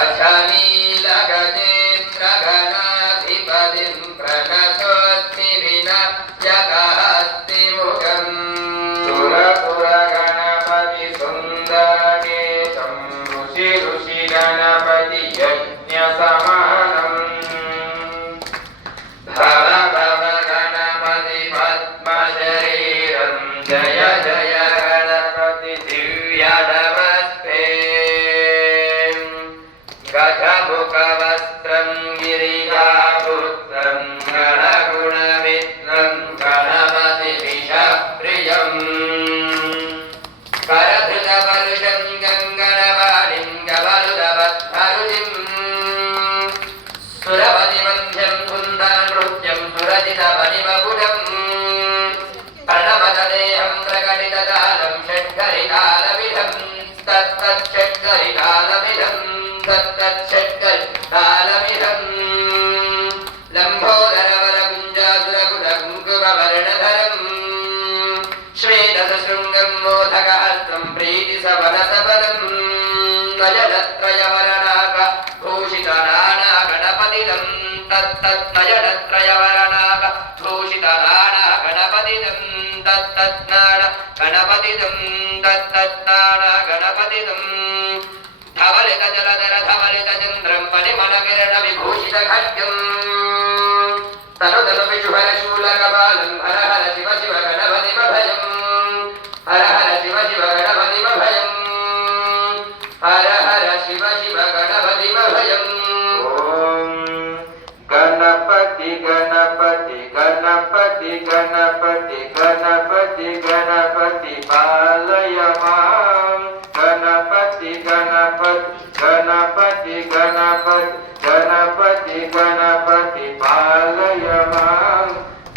अशनीलगजेन्द्रगणाधिपतिं प्रणतोऽस्मि विनायकहस्तिमुखम् सुरपुरगणपति सुन्दरकेशं ऋषि गणपति यज्ञसमानम् भव भव गणपति पद्मशरीरं जय जय गणपति दिव्यनमस्ते गजमुखवस्त्रं गिरिजापुत्रं गणगुणमित्रं गणपतिविषप्रियम् करधृतवर्षं गङ्गणवाणिं गवलुदवत्तरुचिं सुरपतिमध्यं कुन्दननृत्यं सुरजितवनिमकुटं प्रणमतदेहं प्रकटिततालं षड्गरितालमिदं तत्तच्छड्गरितालमिदं तत्तच्छड्गरितालमिदं लम्बोदरवरकुञ्जासुरकुलकुङ्कुमवर्णधरं श्वेतसशृङ्गं मोदकहस्तं प्रीतिसवनसफलं नयनत्रयवरणाकभूषितनाना गणपतिदं तत्तत्नयनत्रयवरणाक भूषितनाना गणपतिदं तत्तत्नाड गणपतिदं तत्तत्नाड गणपतिदं धवलितजलधर धवलितचन्द्रं परिमलकिरणविभूषितखड्गम् तनुतनुविशुभरशूलकपालं हर हर शिव शिव गणपतिमभयम् हर हर शिव शिव गणपतिमभयम् हर हर शिव शिव गणपतिमभयम् गणपति गणपति गणपति गणपति गणपति गणपति पालय मां गणपति गणपति गणपति गणपति गणपति गणपति पालय मां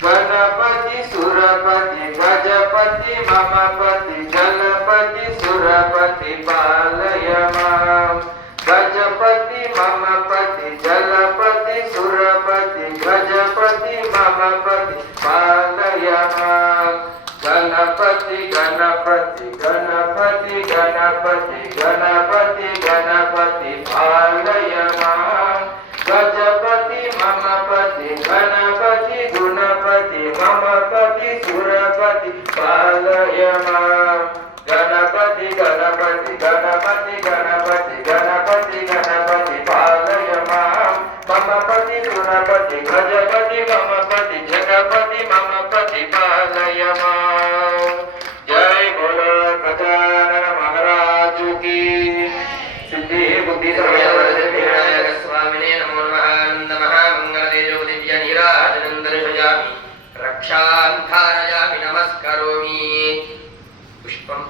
गणपति सुरपति गजपति ममपति जलपति सुरपति पालय मां गजपति ममपति जलपति सुरपति गजपति ममपति पालय मां गणपति गणपति गणपति गणपति गणपति गणपति पालय मां गजपति ममपति गणपति गुणपति ममपति सुरपति पालय मां गणपति गणपति गणपति गणपति गणपति गणपति पालय मां ममपति सुरपति गजपति ममपति जगपति ममपति पालय मां। जय बोलो गजानन महाराज की। सिद्धि बुद्धि विनायक स्वामिने नमो नमः। मंगलतेजो दिव्य नीराजनं दर्शयामि, रक्षां धारयामि, नमस्करोमि। पुष्पम्